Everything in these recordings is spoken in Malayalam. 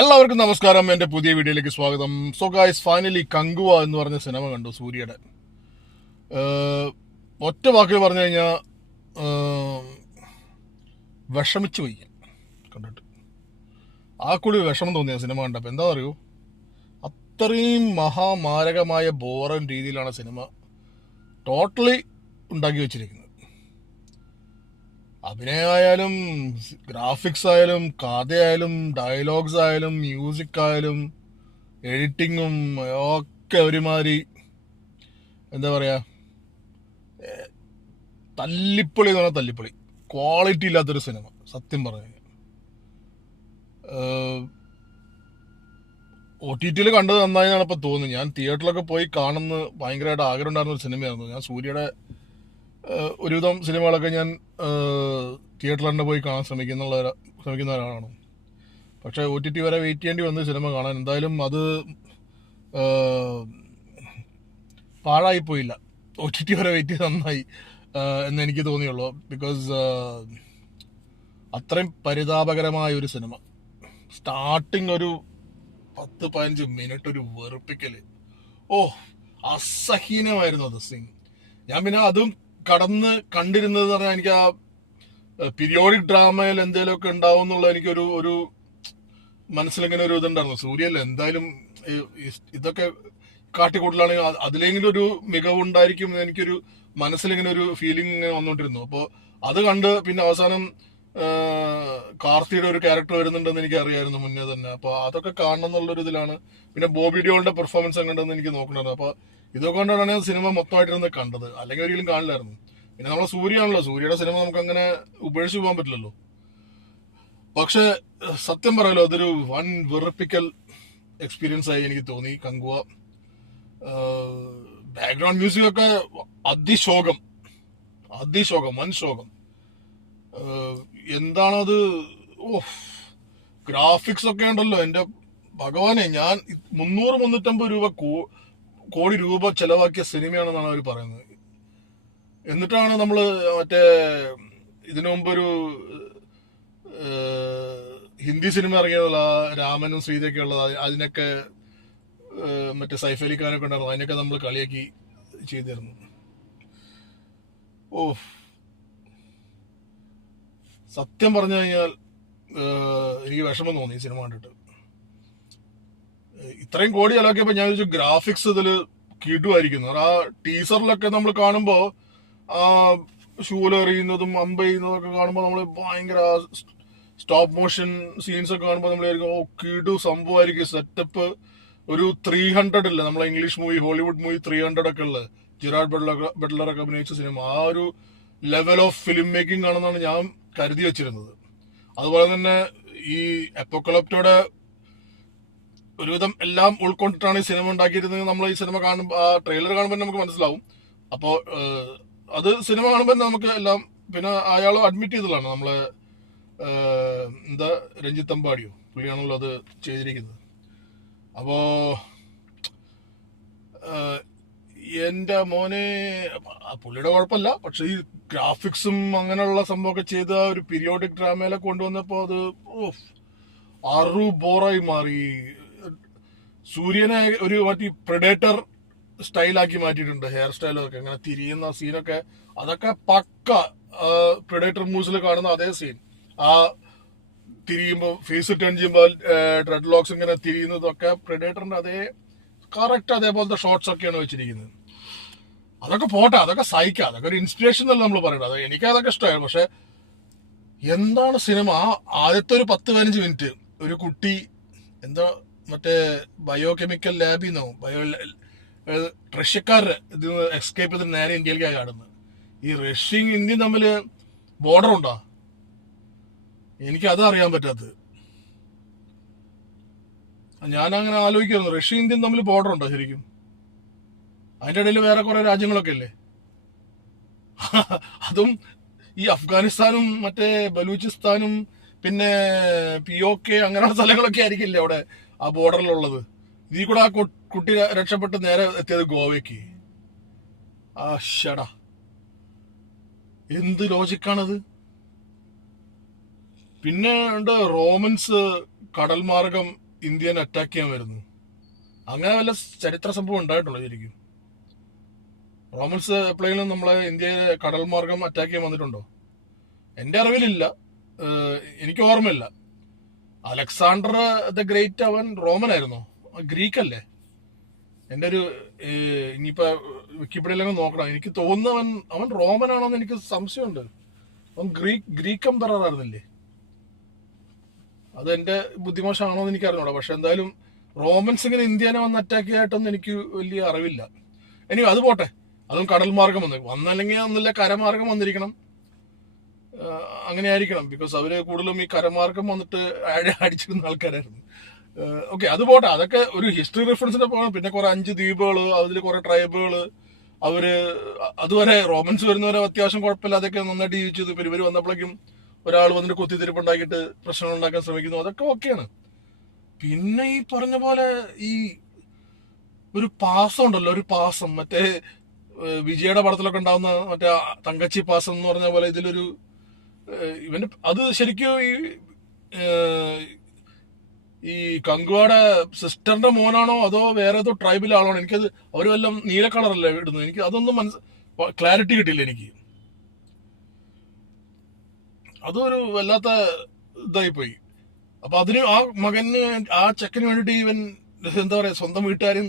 എല്ലാവർക്കും നമസ്കാരം. എൻ്റെ പുതിയ വീഡിയോയിലേക്ക് സ്വാഗതം. സോ ഗായ്സ്, ഫൈനലി കങ്കുവ എന്ന് പറഞ്ഞ സിനിമ കണ്ടു, സൂര്യയുടെ. ഒറ്റ വാക്കിൽ പറഞ്ഞു കഴിഞ്ഞാൽ വിഷമിച്ചു പോയി കണ്ടിട്ട്. ആ കൂടി വിഷമം തോന്നിയ സിനിമ കണ്ടപ്പോൾ. എന്താ അറിയൂ, അത്രയും മഹാമാരകമായ ബോറൻ രീതിയിലാണ് സിനിമ ടോട്ടലി ഉണ്ടാക്കി വെച്ചിരിക്കുന്നത്. അഭിനയമായാലും ഗ്രാഫിക്സ് ആയാലും കഥയായാലും ഡയലോഗ്സ് ആയാലും മ്യൂസിക് ആയാലും എഡിറ്റിങ്ങും ഒക്കെ ഒരുമാതിരി എന്താ പറയാ, തല്ലിപ്പൊളി എന്ന് പറഞ്ഞാൽ തല്ലിപ്പൊളി. ക്വാളിറ്റി ഇല്ലാത്തൊരു സിനിമ സത്യം പറഞ്ഞു. OTT കണ്ടത് നന്നായി എന്നാണ് ഇപ്പം തോന്നുന്നത്. ഞാൻ തിയേറ്ററിലൊക്കെ പോയി കാണുന്ന ഭയങ്കരമായിട്ട് ആഗ്രഹം ഉണ്ടായിരുന്ന ഒരു സിനിമയായിരുന്നു. ഞാൻ സൂര്യയുടെ ഒരുവിധം സിനിമകളൊക്കെ ഞാൻ തിയേറ്ററിൽ തന്നെ പോയി കാണാൻ ശ്രമിക്കുന്ന ഒരാളാണ്. പക്ഷേ OTT വരെ വെയിറ്റ് ചെയ്യേണ്ടി വന്ന സിനിമ കാണാൻ. എന്തായാലും അത് പാഴായിപ്പോയില്ല. OTT വരെ വെയിറ്റ് ചെയ്ത് നന്നായി എന്ന് എനിക്ക് തോന്നിയുള്ളൂ. ബിക്കോസ് അത്രയും പരിതാപകരമായ ഒരു സിനിമ. സ്റ്റാർട്ടിങ് ഒരു 10-15 മിനിറ്റ് ഒരു വെറുപ്പിക്കല്. അസഹീനമായിരുന്നു അത് സീൻ. ഞാൻ പിന്നെ അതും കടന്ന് കണ്ടിരുന്നത് പറഞ്ഞാൽ എനിക്ക് ആ പീരിയോഡിക് ഡ്രാമയിൽ എന്തെങ്കിലുമൊക്കെ ഉണ്ടാവും എന്നുള്ള എനിക്കൊരു ഒരു മനസ്സിലിങ്ങനെ ഒരു ഇതുണ്ടായിരുന്നു. സൂര്യല്ല എന്തായാലും ഇതൊക്കെ കാട്ടിക്കൂട്ടലാണെങ്കിൽ അതിലെങ്കിലും ഒരു മികവുണ്ടായിരിക്കും എന്ന് എനിക്കൊരു മനസ്സിലിങ്ങനെ ഒരു ഫീലിംഗ് വന്നുകൊണ്ടിരുന്നു. അപ്പോൾ അത് കണ്ട് പിന്നെ അവസാനം കാർത്തിയുടെ ഒരു ക്യാരക്ടർ വരുന്നുണ്ടെന്ന് എനിക്ക് അറിയായിരുന്നു മുന്നേ തന്നെ. അപ്പോൾ അതൊക്കെ കാണണം എന്നുള്ളൊരു ഇതിലാണ്. പിന്നെ ബോബി ഡിയോളിന്റെ പെർഫോമൻസ് എങ്ങനെയുണ്ടെന്ന് എനിക്ക് നോക്കണമായിരുന്നു. അപ്പോൾ ഇതൊക്കെ കൊണ്ടാണ് സിനിമ മൊത്തമായിട്ടിരുന്ന് കണ്ടത്. അല്ലെങ്കിൽ ഒരിക്കലും കാണില്ലായിരുന്നു. പിന്നെ നമ്മളെ സൂര്യയാണല്ലോ, സൂര്യയുടെ സിനിമ നമുക്ക് അങ്ങനെ ഉപേക്ഷിച്ച് പോകാൻ പറ്റില്ലല്ലോ. പക്ഷെ സത്യം പറയാലോ, അതൊരു വൻ വെറുപ്പിക്കൽ എക്സ്പീരിയൻസ് ആയി എനിക്ക് തോന്നി കങ്കുവ. ബാക്ക്ഗ്രൗണ്ട് മ്യൂസിക് ഒക്കെ അതിശോകം, വൻ ശോകം. എന്താണത്, ഗ്രാഫിക്സ് ഒക്കെ ഉണ്ടല്ലോ എൻ്റെ ഭഗവാനെ. ഞാൻ 300-350 കോടി രൂപ ചെലവാക്കിയ സിനിമയാണെന്നാണ് അവർ പറയുന്നത്. എന്നിട്ടാണ് നമ്മൾ മറ്റേ ഇതിനു മുമ്പൊരു ഹിന്ദി സിനിമ ഇറങ്ങിയതല്ല, രാമനും സീതയൊക്കെ ഉള്ളത്. അതിനൊക്കെ മറ്റേ സൈഫ് അലി ഖാനൊക്കെ ഉണ്ടായിരുന്നു. അതിനൊക്കെ നമ്മൾ കളിയാക്കി ചെയ്തിരുന്നു. സത്യം പറഞ്ഞു കഴിഞ്ഞാൽ എനിക്ക് വിഷമം തോന്നി ഈ സിനിമ കണ്ടിട്ട്. ഇത്രയും കോടി ചെലവാക്കിയപ്പോൾ ഞാൻ വിചാരിച്ചു ഗ്രാഫിക്സ് ഇതിൽ കിടുവായിരിക്കുന്നു. ആ ടീസറിലൊക്കെ നമ്മൾ കാണുമ്പോൾ ആ ഷൂലെറിയുന്നതും അമ്പെയ്യുന്നതും ഒക്കെ കാണുമ്പോൾ നമ്മൾ ഭയങ്കര സ്റ്റോപ്പ് മോഷൻ സീൻസ് ഒക്കെ കാണുമ്പോൾ നമ്മൾ വിചാരിക്കും കിടു സംഭവമായിരിക്കും. സെറ്റപ്പ് ഒരു 300 ഇല്ല, നമ്മളെ ഇംഗ്ലീഷ് മൂവി ഹോളിവുഡ് മൂവി 300 ഒക്കെ ഉള്ളത്, ജിറാഡ് ബട്ട്ലറൊക്കെ അഭിനയിച്ച സിനിമ. ആ ഒരു ലെവൽ ഓഫ് ഫിലിം മേക്കിംഗ് ആണെന്നാണ് ഞാൻ കരുതി വെച്ചിരുന്നത്. അതുപോലെ തന്നെ ഈ അപ്പോക്കലിപ്റ്റോടെ ഒരുവിധം എല്ലാം ഉൾക്കൊണ്ടിട്ടാണ് ഈ സിനിമ ഉണ്ടാക്കിയിരുന്നത്. നമ്മൾ ഈ സിനിമ കാണുമ്പോൾ, ആ ട്രെയിലർ കാണുമ്പോൾ നമുക്ക് മനസ്സിലാവും. അപ്പോൾ അത് സിനിമ കാണുമ്പോൾ നമുക്ക് എല്ലാം. പിന്നെ അയാൾ അഡ്മിറ്റ് ചെയ്തതാണ്, നമ്മളെ എന്താ രഞ്ജിത്ത് അമ്പാടിയോ, പുള്ളിയാണല്ലോ അത് ചെയ്തിരിക്കുന്നത്. അപ്പോ എൻ്റെ മോനെ, പുള്ളിയുടെ കുഴപ്പമില്ല. പക്ഷെ ഈ ഗ്രാഫിക്സും അങ്ങനെയുള്ള സംഭവമൊക്കെ ചെയ്ത ഒരു പീരിയോഡിക് ഡ്രാമയിലെ കൊണ്ടുവന്നപ്പോൾ അത് ബോറായി മാറി. സൂര്യനെ ഒരു മറ്റേ പ്രെഡേറ്റർ സ്റ്റൈലാക്കി മാറ്റിയിട്ടുണ്ട്. ഹെയർ സ്റ്റൈലൊക്കെ അങ്ങനെ തിരിയുന്ന സീനൊക്കെ, അതൊക്കെ പക്ക പ്രെഡേറ്റർ മൂവ്സിൽ കാണുന്ന അതേ സീൻ. ആ തിരിയുമ്പോൾ, ഫേസ് ടേൺ ചെയ്യുമ്പോൾ ഡ്രെഡ് ലോക്സ് ഇങ്ങനെ തിരിയുന്നതൊക്കെ പ്രെഡേറ്ററിന്റെ അതേ കറക്റ്റ് അതേപോലത്തെ ഷോർട്സ് ഒക്കെയാണ് വെച്ചിരിക്കുന്നത്. അതൊക്കെ പോട്ടെ, അതൊക്കെ സഹിക്കാം, അതൊക്കെ ഒരു ഇൻസ്പിറേഷൻ എന്നല്ല നമ്മൾ പറയണത്. അത് എനിക്ക് അതൊക്കെ ഇഷ്ടമായിരുന്നു. പക്ഷെ എന്താണ് സിനിമ, ആദ്യത്തെ ഒരു 10-15 മിനിറ്റ് ഒരു കുട്ടി എന്താ മറ്റേ ബയോകെമിക്കൽ ലാബിൽ നിന്നോ റഷ്യക്കാരുടെ ഇത് എസ്കേപ്പ് ചെയ്തിട്ട് നേരെ ഇന്ത്യയിലേക്കാണ് ചാടുന്നത്. ഈ റഷ്യയും ഇന്ത്യയും തമ്മിൽ ബോർഡർ ഉണ്ടോ? എനിക്കത് അറിയാൻ പറ്റാത്തത്. ഞാൻ അങ്ങനെ ആലോചിക്കുന്നു, റഷ്യ ഇന്ത്യയും തമ്മിൽ ബോർഡർ ഉണ്ടോ ശരിക്കും? അതിൻ്റെ ഇടയിൽ വേറെ കുറെ രാജ്യങ്ങളൊക്കെ അല്ലേ? അതും ഈ അഫ്ഗാനിസ്ഥാനും മറ്റേ ബലൂചിസ്ഥാനും പിന്നെ POK അങ്ങനെയുള്ള സ്ഥലങ്ങളൊക്കെ ആയിരിക്കില്ലേ അവിടെ ആ ബോർഡറിലുള്ളത്. ഇതിൽ കൂടെ ആ കുട്ടി രക്ഷപ്പെട്ട് നേരെ എത്തിയത് ഗോവയ്ക്ക്. ഷടാ, എന്ത് ലോജിക്കാണത്? പിന്നെ ഉണ്ട് റോമൻസ് കടൽ മാർഗം ഇന്ത്യനെ അറ്റാക്ക് ചെയ്യാൻ വരുന്നു. അങ്ങനെ വല്ല ചരിത്ര സംഭവം ഉണ്ടായിട്ടുള്ളൂ ശരിക്കും? റോമൻസ് എപ്പോഴെങ്കിലും നമ്മളെ ഇന്ത്യയെ കടൽ മാർഗം അറ്റാക്ക് ചെയ്യാൻ വന്നിട്ടുണ്ടോ? എൻ്റെ അറിവിലില്ല. എനിക്ക് ഓർമ്മയില്ല. അലക്സാണ്ടർ ദ ഗ്രേറ്റ് അവൻ റോമൻ ആയിരുന്നോ? ഗ്രീക്ക് അല്ലേ? എൻ്റെ ഒരു ഇനിയിപ്പോ വിക്കിപീഡിയയിലൊക്കെ നോക്കണം. എനിക്ക് തോന്നുന്നു അവൻ റോമൻ ആണോന്ന് എനിക്ക് സംശയമുണ്ട്. അവൻ ഗ്രീക്ക് എംപറർ ആയിരുന്നില്ലേ? അത് എൻ്റെ ബുദ്ധിമോശമാണോ എന്ന് എനിക്ക് അറിഞ്ഞൂടാ. പക്ഷെ എന്തായാലും റോമൻസ് ഇങ്ങനെ ഇന്ത്യനെ വന്ന് അറ്റാക്ക് ചെയ്യായിട്ടൊന്നും എനിക്ക് വലിയ അറിവില്ല. ഇനി അത് പോട്ടെ, അതും കടൽ മാർഗം വന്നല്ലെങ്കിൽ ഒന്നുമില്ല, കരമാർഗം വന്നിരിക്കണം. അങ്ങനെ ആയിരിക്കണം. ബിക്കോസ് അവര് കൂടുതലും ഈ കരമാർഗം വന്നിട്ട് അടിച്ചിരുന്ന ആൾക്കാരായിരുന്നു. ഓക്കെ, അത് പോട്ടെ, അതൊക്കെ ഒരു ഹിസ്റ്ററി റെഫറൻസിന്റെ പോകണം. പിന്നെ കുറെ 5 ദ്വീപുകള്, അതിൽ കുറെ ട്രൈബുകള്, അവര് അതുവരെ റോമൻസ് വരുന്നവരെ അത്യാവശ്യം കുഴപ്പമില്ലാതൊക്കെ നന്നായിട്ട് ജീവിച്ചത്. ഇപ്പൊ ഇവര് വന്നപ്പോഴേക്കും ഒരാൾ വന്നിട്ട് കുത്തിത്തിരിപ്പുണ്ടാക്കിയിട്ട് പ്രശ്നങ്ങൾ ഉണ്ടാക്കാൻ ശ്രമിക്കുന്നു, അതൊക്കെ ഓക്കെയാണ്. പിന്നെ ഈ പറഞ്ഞ പോലെ ഈ ഒരു പാസം ഉണ്ടല്ലോ, ഒരു പാസം, മറ്റേ വിജയുടെ പടത്തിലൊക്കെ ഉണ്ടാവുന്ന മറ്റേ തങ്കച്ചി പാസം എന്ന് പറഞ്ഞ പോലെ ഇതിലൊരു ഇവന്റെ അത് ശരിക്കും ഈ കങ്കുവയുടെ സിസ്റ്ററിന്റെ മോനാണോ അതോ വേറെ ഏതോ ട്രൈബിലെ ആളാണോ? എനിക്കത് അവർ വല്ലതും നീല കളറല്ലേ ഇടുന്നത്. എനിക്ക് അതൊന്നും ക്ലാരിറ്റി കിട്ടിയില്ല എനിക്ക്. അതൊരു വല്ലാത്ത ഇതായിപ്പോയി. അപ്പൊ അതിന് ആ മകന്, ആ ചെക്കന് വേണ്ടിട്ട് ഇവൻ എന്താ പറയാ, സ്വന്തം വീട്ടുകാരെയും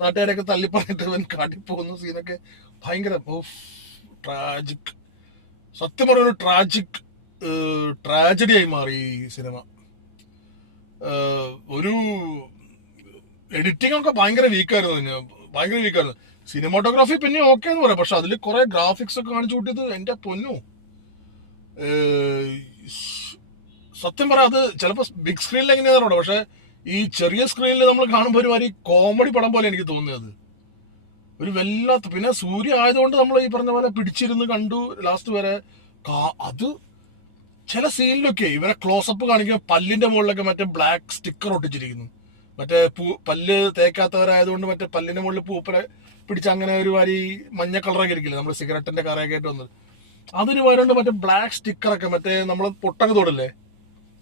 നാട്ടുകാരെയൊക്കെ തള്ളിപ്പറഞ്ഞിട്ട് ഇവൻ കാട്ടിപ്പോകുന്ന സീനൊക്കെ ഭയങ്കര ട്രാജിക്. സത്യം പറഞ്ഞ ഒരു ട്രാജഡി ആയി മാറി ഈ സിനിമ. ഒരു എഡിറ്റിംഗ് ഒക്കെ ഭയങ്കര വീക്കായിരുന്നു. ഭയങ്കര വീക്കായിരുന്നു. സിനിമാറ്റോഗ്രാഫി പിന്നെ ഓക്കെ എന്ന് പറയാം, പക്ഷെ അതിൽ കുറെ ഗ്രാഫിക്സ് ഒക്കെ കാണിച്ചു കൂട്ടിയത് എന്റെ പൊന്നു. സത്യം പറയാം, അത് ചിലപ്പോ ബിഗ് സ്ക്രീനിൽ എങ്ങനെയാണോ, പക്ഷെ ഈ ചെറിയ സ്ക്രീനിൽ നമ്മൾ കാണുമ്പോൾ ഒരു മാതിരി കോമഡി പടം പോലെ എനിക്ക് തോന്നിയത്. ഒരു വല്ലാത്ത, പിന്നെ സൂര്യ ആയതുകൊണ്ട് നമ്മൾ ഈ പറഞ്ഞ പോലെ പിടിച്ചിരുന്ന് കണ്ടു ലാസ്റ്റ് വരെ. അത് ചില സീനിലൊക്കെ ഇവരെ ക്ലോസപ്പ് കാണിക്കുമ്പോൾ പല്ലിന്റെ മുകളിലൊക്കെ മറ്റേ ബ്ലാക്ക് സ്റ്റിക്കർ ഒട്ടിച്ചിരിക്കുന്നു. മറ്റേ പല്ല് തേക്കാത്തവരായതുകൊണ്ട് മറ്റേ പല്ലിന്റെ മുകളിൽ പൂപ്പലെ പിടിച്ച് അങ്ങനെ ഒരു വാരി മഞ്ഞ കളറൊക്കെ ഇരിക്കില്ല, നമ്മൾ സിഗരറ്റിന്റെ കറയൊക്കെ ആയിട്ട് വന്നത്. അതൊരു വാരുണ്ട്. മറ്റേ ബ്ലാക്ക് സ്റ്റിക്കറൊക്കെ മറ്റേ നമ്മൾ പൊട്ടൊക്കെ തോടല്ലേ,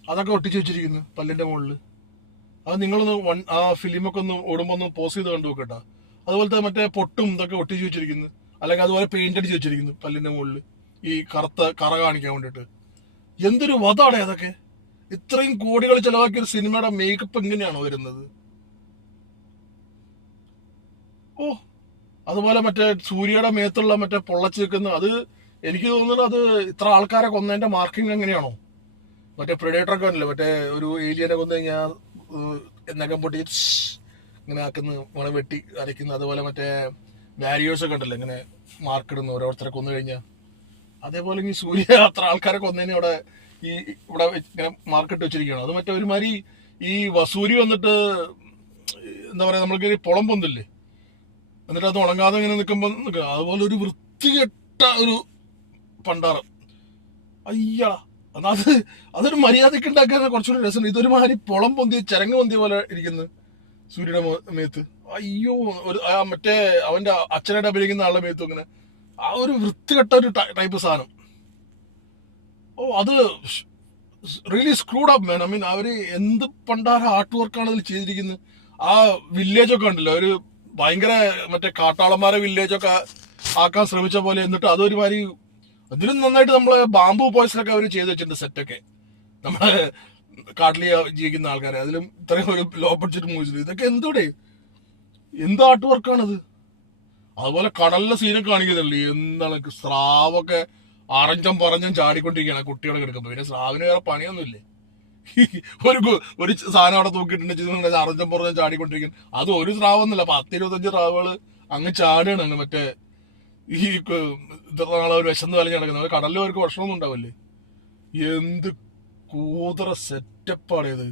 അതൊക്കെ ഒട്ടിച്ചു വെച്ചിരിക്കുന്നു പല്ലിന്റെ മുകളിൽ. അത് നിങ്ങളൊന്ന് ആ ഫിലിമൊക്കെ ഒന്ന് ഓടുമ്പോൾ ഒന്ന് പോസ് ചെയ്ത് കണ്ടു നോക്കട്ടാ. അതുപോലത്തെ മറ്റേ പൊട്ടും ഇതൊക്കെ ഒട്ടിച്ചു വെച്ചിരിക്കുന്നു, അല്ലെങ്കിൽ അതുപോലെ പെയിന്റ് അടിച്ച് വെച്ചിരിക്കുന്നു പല്ലിന്റെ മുകളിൽ, ഈ കറുത്ത കറ കാണിക്കാൻ വേണ്ടിട്ട്. എന്തൊരു വധാണ് അതൊക്കെ! ഇത്രയും കോടികൾ ചെലവാക്കിയ ഒരു സിനിമയുടെ മേക്കപ്പ് എങ്ങനെയാണോ വരുന്നത്? ഓ, അതുപോലെ മറ്റേ സൂര്യയുടെ മേത്തുള്ള മറ്റേ പൊള്ളച്ച് നിൽക്കുന്ന അത് എനിക്ക് തോന്നുന്നത് അത് ഇത്ര ആൾക്കാരെ കൊന്നതിന്റെ മാർക്കിംഗ് എങ്ങനെയാണോ? മറ്റേ പ്രെഡേറ്ററൊക്കെ ഉണ്ടല്ലോ, മറ്റേ ഒരു ഏലിയനെ കൊന്നു കഴിഞ്ഞാൽ നഖം പൊട്ടി ഇങ്ങനെ ആക്കുന്ന വെട്ടി അരയ്ക്കുന്നു. അതുപോലെ മറ്റേ വാരിയേഴ്സ് ഒക്കെ ഉണ്ടല്ലോ ഇങ്ങനെ മാർക്കിടുന്നു ഓരോരുത്തരെ കൊന്നു കഴിഞ്ഞാൽ. അതേപോലെ ഈ സൂര്യ അത്ര ആൾക്കാരെ കൊന്നതിന് ഇവിടെ ഇങ്ങനെ മാർക്കിട്ട് വെച്ചിരിക്കുകയാണ്. അത് മറ്റേ ഒരുമാതിരി ഈ വസൂരി വന്നിട്ട് എന്താ പറയാ, നമ്മൾക്ക് പൊളം പൊന്നില്ലേ, എന്നിട്ട് അത് ഉണങ്ങാതെ ഇങ്ങനെ നിൽക്കുമ്പോൾ അതുപോലെ ഒരു വൃത്തികെട്ട ഒരു പണ്ടാറം. അയ്യാ, അതൊരു മര്യാദക്ക് ഉണ്ടാക്കാൻ കുറച്ചുകൂടി രസമുണ്ട്. ഇതൊരു മാതിരി പൊളം പൊന്തി ചരങ്ങ് പൊന്തിയ പോലെ ഇരിക്കുന്നു സൂര്യയുടെ മേത്ത്. അയ്യോ, മറ്റേ അവന്റെ അച്ഛനായിട്ട് അഭിനയിക്കുന്ന ആളുടെ മേത്തും അങ്ങനെ ആ ഒരു വൃത്തികെട്ട ഒരു ടൈപ്പ് സാധനം. ഓ, അത് really screwed up man. I mean, അവര് എന്ത് പണ്ടാര ആർട്ട് വർക്കാണ് അതിൽ ചെയ്തിരിക്കുന്നത്. ആ വില്ലേജൊക്കെ ഉണ്ടല്ലോ, ഒരു ഭയങ്കര മറ്റേ കാട്ടാളന്മാരെ വില്ലേജൊക്കെ ആക്കാൻ ശ്രമിച്ച പോലെ. എന്നിട്ട് അതൊരു മാതിരി അതിലും നന്നായിട്ട് നമ്മളെ ബാംബു ബോയ്സിലൊക്കെ അവർ ചെയ്ത് വെച്ചിട്ടുണ്ട് സെറ്റൊക്കെ, നമ്മളെ കാട്ടിൽ ജീവിക്കുന്ന ആൾക്കാരെ. അതിലും ഇത്രയും ഒരു ലോ ബഡ്ജറ്റ് മൂവീസിൽ ഇതൊക്കെ എന്ത് ആർട്ട് വർക്കാണത്. അതുപോലെ കടലിലെ സീനൊക്കെ കാണിക്കുന്നുള്ളൂ. എന്താണ് സ്രാവൊക്കെ അറഞ്ചം പറഞ്ഞും ചാടിക്കൊണ്ടിരിക്കുകയാണ് കുട്ടികളെ കിടക്കുമ്പോൾ. പിന്നെ സ്രാവിന് വേറെ പണിയൊന്നുമില്ലേ? ഒരു സാധനം അവിടെ തൂക്കിയിട്ടുണ്ടെങ്കിൽ അറഞ്ചം പറഞ്ഞും ചാടിക്കൊണ്ടിരിക്കുന്നു. അത് ഒരു സ്രാവൊന്നുമില്ല, 10-25 സ്രാവുകൾ അങ്ങ് ചാടുകയാണ്. മറ്റേ ഈ ഇത്ര നാളെ ഒരു വിശന്ന് വലഞ്ഞ് നടക്കുന്നത്. കടലിൽ അവർക്ക് ഭക്ഷണമൊന്നും ഉണ്ടാവില്ലേ? എന്ത് കൂതറ സെറ്റപ്പാണ് ഇത്.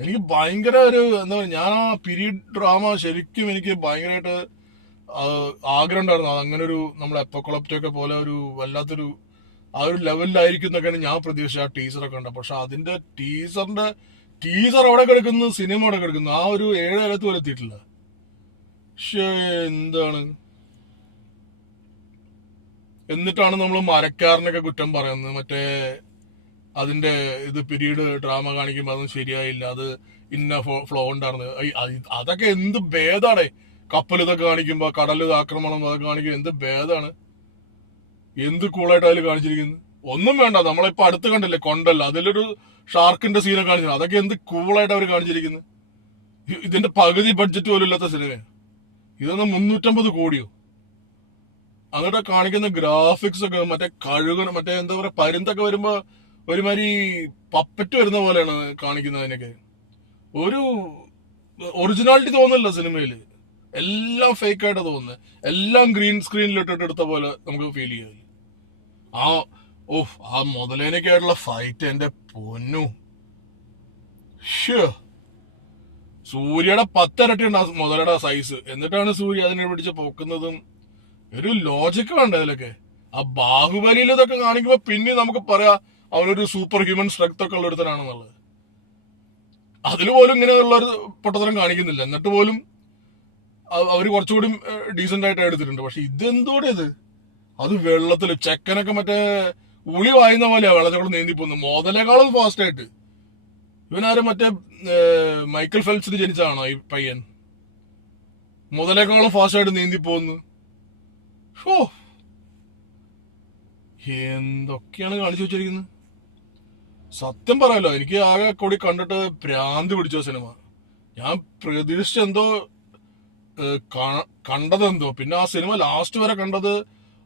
എനിക്ക് ഭയങ്കര ഒരു എന്താ പറയുക, ഞാൻ ആ പീരീഡ് ഡ്രാമ ശരിക്കും എനിക്ക് ഭയങ്കരമായിട്ട് ആഗ്രഹം ഉണ്ടായിരുന്നു. അങ്ങനെ ഒരു നമ്മുടെ എപ്പോക്കൊളപ്റ്റൊക്കെ പോലെ ഒരു വല്ലാത്തൊരു ആ ഒരു ലെവലിലായിരിക്കും എന്നൊക്കെയാണ് ഞാൻ പ്രതീക്ഷിച്ച ആ ടീസറൊക്കെ ഉണ്ട്. പക്ഷെ അതിന്റെ ടീസർ അവിടെ കിടക്കുന്നു, സിനിമ അവിടെ കിടക്കുന്നു. ആ ഒരു 7 കാലത്ത് വരെ എത്തിയിട്ടില്ല. പക്ഷേ എന്താണ്, എന്നിട്ടാണ് നമ്മൾ മരക്കാരനൊക്കെ കുറ്റം പറയുന്നത്. മറ്റേ അതിന്റെ ഇത് പീരീഡ് ഡ്രാമ കാണിക്കുമ്പോൾ അതൊന്നും ശരിയായില്ല, അത് ഇന്ന ഫ്ലോ ഉണ്ടായിരുന്നു. അതൊക്കെ എന്ത് ഭേദാണ്. കപ്പൽ ഇതൊക്കെ കാണിക്കുമ്പോ കടൽ ആക്രമണം അതൊക്കെ കാണിക്കുമ്പോ എന്ത് ഭേദാണ്, എന്ത് കൂളായിട്ട് അതിൽ കാണിച്ചിരിക്കുന്നത്. ഒന്നും വേണ്ട, നമ്മളിപ്പോ അടുത്ത് കണ്ടില്ലേ കൊണ്ടല്ല, അതിലൊരു ഷാർക്കിന്റെ സീനൊക്കെ കാണിച്ചു, അതൊക്കെ എന്ത് കൂളായിട്ട് അവർ കാണിച്ചിരിക്കുന്നത്. ഇതിന്റെ പകുതി ബഡ്ജറ്റ് പോലും ഇല്ലാത്ത സിനിമയാണ്. ഇതൊന്ന് 350 കോടിയോ. അങ്ങോട്ട് കാണിക്കുന്ന ഗ്രാഫിക്സ് ഒക്കെ മറ്റേ കഴുകണം, മറ്റേ എന്താ പറയാ, പരുന്തൊക്കെ വരുമ്പോ ഒരുമാതിരി പപ്പറ്റ് വരുന്ന പോലെയാണ് കാണിക്കുന്നതിനൊക്കെ. ഒരു ഒറിജിനാലിറ്റി തോന്നില്ല സിനിമയില്. എല്ലാം ഫേക്ക് ആയിട്ട് തോന്നുന്നത്, എല്ലാം ഗ്രീൻ സ്ക്രീനിൽ ഇട്ടിട്ട് എടുത്ത പോലെ നമുക്ക് ഫീൽ ചെയ്യാം. ആ ആ മുതലേനൊക്കെ ആയിട്ടുള്ള ഫൈറ്റ് എന്റെ പൊന്നു, സൂര്യയുടെ 10 ഇരട്ടി ഉണ്ട് മുതലയുടെ സൈസ്. എന്നിട്ടാണ് സൂര്യ അതിനെ പിടിച്ച് പൊക്കുന്നതും. ഒരു ലോജിക്ക് വേണ്ട അതിലൊക്കെ. ആ ബാഹുബലിയിൽ ഇതൊക്കെ കാണിക്കുമ്പോ പിന്നെ നമുക്ക് പറയാം അവനൊരു സൂപ്പർ ഹ്യൂമൻ സ്ട്രെങ്ത് ഒക്കെ ഉള്ള ഒരുത്തനാണെന്നുള്ളത്. അതിൽ പോലും ഇങ്ങനെയുള്ള ഒരു പൊട്ടത്തരം കാണിക്കുന്നില്ല. എന്നിട്ട് പോലും അവര് കുറച്ചുകൂടി ഡീസന്റ് ആയിട്ട് എടുത്തിട്ടുണ്ട്. പക്ഷെ ഇതെന്തോടെ ഇത്, അത് വെള്ളത്തില് ചെക്കനൊക്കെ മറ്റേ ഉളി വായുന്ന പോലെയാ വെള്ളത്തോട് നീന്തി പോകുന്നു, മുതലേക്കാളും ഫാസ്റ്റ് ആയിട്ട്. ഇവനാരും മറ്റേ മൈക്കൽ ഫെൽപ്സിന് ജനിച്ചതാണോ ഈ പയ്യൻ? മുതലേക്കാളും ഫാസ്റ്റ് ആയിട്ട് നീന്തി പോകുന്നു. എന്തൊക്കെയാണ് കാണിച്ചു വെച്ചിരിക്കുന്നത്. സത്യം പറയാലോ, എനിക്ക് ആകെ കൂടി കണ്ടിട്ട് ഭ്രാന്ത് പിടിച്ച സിനിമ. ഞാൻ പ്രതീക്ഷിച്ചെന്തോ കണ്ടതെന്തോ. പിന്നെ ആ സിനിമ ലാസ്റ്റ് വരെ കണ്ടത്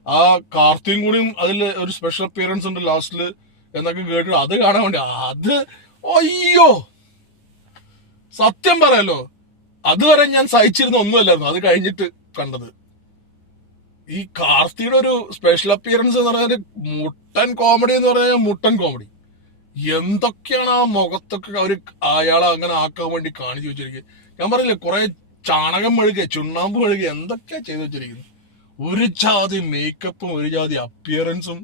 ആ കാർത്തിയും കൂടിയും അതിൽ ഒരു സ്പെഷ്യൽ അപ്പിയറൻസ് ഉണ്ട് ലാസ്റ്റില് എന്നൊക്കെ കേട്ടിട്ട് അത് കാണാൻ വേണ്ടി. അത് അയ്യോ, സത്യം പറയാലോ, അതുവരെ ഞാൻ സഹിച്ചിരുന്ന ഒന്നുമല്ലായിരുന്നു. അത് കഴിഞ്ഞിട്ട് കണ്ടത് ഈ കാർത്തിയുടെ ഒരു സ്പെഷ്യൽ അപ്പിയറൻസ് എന്ന് പറഞ്ഞാൽ മുട്ടൻ കോമഡി എന്ന് പറഞ്ഞാൽ മുട്ടൻ കോമഡി. എന്തൊക്കെയാണ് ആ മുഖത്തൊക്കെ അവര് അയാളെ അങ്ങനെ ആക്കാൻ വേണ്ടി കാണിച്ചു വെച്ചിരിക്കുക. ഞാൻ പറഞ്ഞില്ലേ, കുറെ ചാണകം മെഴുകുക, ചുണ്ണാമ്പ് മെഴുകുക, എന്തൊക്കെയാ ചെയ്തു വെച്ചിരിക്കുന്നത്. ഒരു ജാതി മേക്കപ്പും ഒരു ജാതി അപ്പിയറൻസും.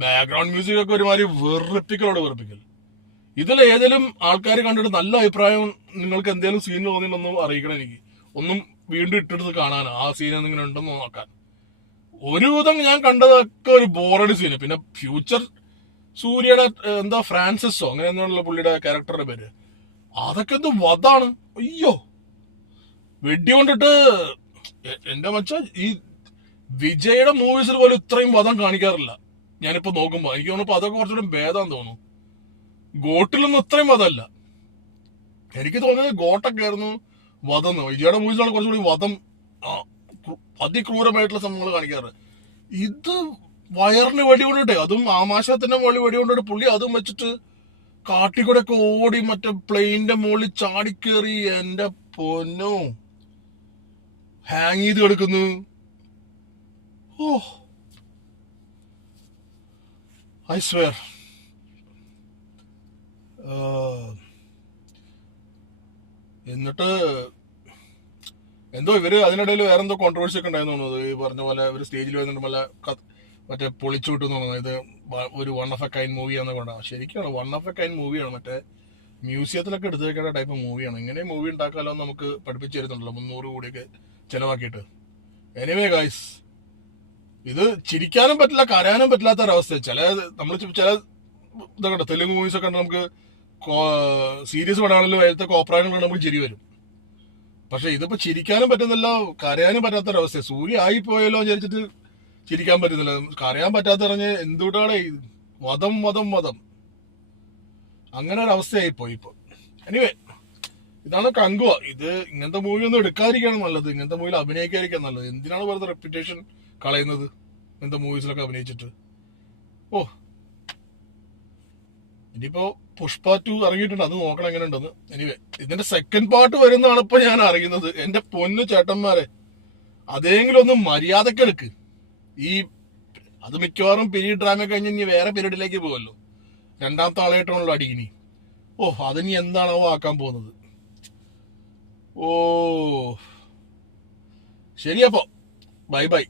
ബാക്ക്ഗ്രൗണ്ട് മ്യൂസിക് ഒക്കെ ഒരുമാതിരി വെറുപ്പിക്കൽ. ഇതിൽ ഏതെങ്കിലും ആൾക്കാർ കണ്ടിട്ട് നല്ല അഭിപ്രായം നിങ്ങൾക്ക് എന്തെങ്കിലും സീൻ തോന്നിയിട്ടൊന്നും അറിയിക്കണം എനിക്ക്. ഒന്നും വീണ്ടും ഇട്ടെടുത്ത് കാണാനോ ആ സീൻ എന്തെങ്കിലും ഉണ്ടെന്ന് നോക്കാൻ. ഒരുവിധം ഞാൻ കണ്ടതൊക്കെ ഒരു ബോറടി സീന്. പിന്നെ ഫ്യൂച്ചർ സൂര്യയുടെ എന്താ ഫ്രാൻസിസോ അങ്ങനെ എന്നുള്ള പുള്ളിയുടെ ക്യാരക്ടറുടെ പേര്, അതൊക്കെ എന്ത് വധാണ്. അയ്യോ, വെടി കൊണ്ടിട്ട് എന്റെ മച്ച ഈ വിജയുടെ മൂവീസിൽ പോലും ഇത്രയും വധം കാണിക്കാറില്ല. ഞാനിപ്പോ നോക്കുമ്പോ എനിക്ക് തോന്നുന്നു അതൊക്കെ കുറച്ചുകൂടി ഭേദാന്ന് തോന്നുന്നു. ഗോട്ടിലൊന്നും ഇത്രയും വധമല്ല. എനിക്ക് തോന്നുന്നത് ഗോട്ടൊക്കെ ആയിരുന്നു വധം. വിജയുടെ മൂവീസിലാണ് കുറച്ചുകൂടി വധം, അതിക്രൂരമായിട്ടുള്ള സംഭവങ്ങൾ കാണിക്കാറ്. ഇത് വയറിന് വെടി കൊണ്ടിട്ടേ, അതും ആമാശത്തിന്റെ മുകളിൽ വെടി കൊണ്ടിട്ട് പുള്ളി അതും വെച്ചിട്ട് കാട്ടിക്കൂടെ ഒക്കെ ഓടി മറ്റേ പ്ലെയിനിന്റെ മുകളിൽ ചാടിക്കേറി. എന്റെ പൊന്നോ, ഹാങ് ചെയ്ത് കിടക്കുന്നു. I swear. എന്നിട്ട് എന്തോ ഇവര് അതിനിടയിൽ വേറെന്തോ കോൺട്രവേഴ്സി ഒക്കെ ഉണ്ടായിരുന്നു തോന്നുന്നത്. ഈ പറഞ്ഞ പോലെ ഇവര് സ്റ്റേജിൽ വരുന്നുണ്ട് മറ്റേ പൊളിച്ചു വിട്ടു തോന്നുന്നത്. ഇത് ഒരു വൺ ഓഫ് എ കൈൻഡ് മൂവിയാന്ന് കൊണ്ടാണ്. ശരിക്കാണ്, വൺ ഓഫ് എ കൈൻഡ് മൂവിയാണ്. മറ്റേ മ്യൂസിയത്തിലൊക്കെ എടുത്തു വെക്കേണ്ട ടൈപ്പ് മൂവിയാണ്. ഇങ്ങനെ മൂവി ഉണ്ടാക്കാലോ എന്ന് നമുക്ക് പഠിപ്പിച്ചു തരുന്നുണ്ടല്ലോ 300 കോടിയൊക്കെ ചെലവാക്കിയിട്ട്. എനിവേ ഗൈസ്, ഇത് ചിരിക്കാനും പറ്റില്ല കരയാനും പറ്റില്ലാത്ത ഒരവസ്ഥ. നമ്മൾ ചില ഇതൊക്കെ തെലുങ്ക് മൂവീസ് ഒക്കെ നമുക്ക് സീരിയസ് പടമാണെങ്കിലും അതിലത്തെ കോപ്രായങ്ങളാണ് നമുക്ക് ചിരി വരും. പക്ഷെ ഇതിപ്പോ ചിരിക്കാനും പറ്റുന്നില്ല കരയാനും പറ്റാത്തൊരവസ്ഥ. സൂര്യ ആയി പോയല്ലോ വിചാരിച്ചിട്ട് ചിരിക്കാൻ പറ്റുന്നില്ല, കരയാൻ പറ്റാത്ത പറഞ്ഞ് എന്തുകൊണ്ടാണ് വധം അങ്ങനെ ഒരു അവസ്ഥയായി പോയി ഇപ്പൊ. എനിവേ, ഇതാണ് കങ്കുവ. ഇത് ഇങ്ങനത്തെ മൂവി ഒന്നും എടുക്കാതിരിക്കാണ് നല്ലത്, ഇങ്ങനത്തെ മൂവിയിൽ അഭിനയിക്കാതിരിക്കാൻ നല്ലത്. എന്തിനാണ് വെറുതെ റെപ്യൂട്ടേഷൻ കളയുന്നത് ഇങ്ങനത്തെ മൂവീസിലൊക്കെ അഭിനയിച്ചിട്ട്. ഇനിയിപ്പോ പുഷ്പ 2 ഇറങ്ങിയിട്ടുണ്ട്, അത് നോക്കണം എങ്ങനെ ഉണ്ടെന്ന്. എനിവേ, ഇതിന്റെ സെക്കൻഡ് പാർട്ട് വരുന്നതാണ് ഇപ്പൊ ഞാൻ അറിയുന്നത്. എന്റെ പൊന്നു ചേട്ടന്മാരെ, അതെങ്കിലും ഒന്ന് മര്യാദക്ക് എടുക്ക്. അത് മിക്കവാറും പീരീഡ് ഡ്രാമ കഴിഞ്ഞ് ഇനി വേറെ പീരീഡിലേക്ക് പോകുമല്ലോ. രണ്ടാമത്തെ ആളായിട്ടാണല്ലോ അടിയിനി. അതിനി എന്താണോ ആക്കാൻ പോകുന്നത്. ശരിയപ്പോ ബൈ.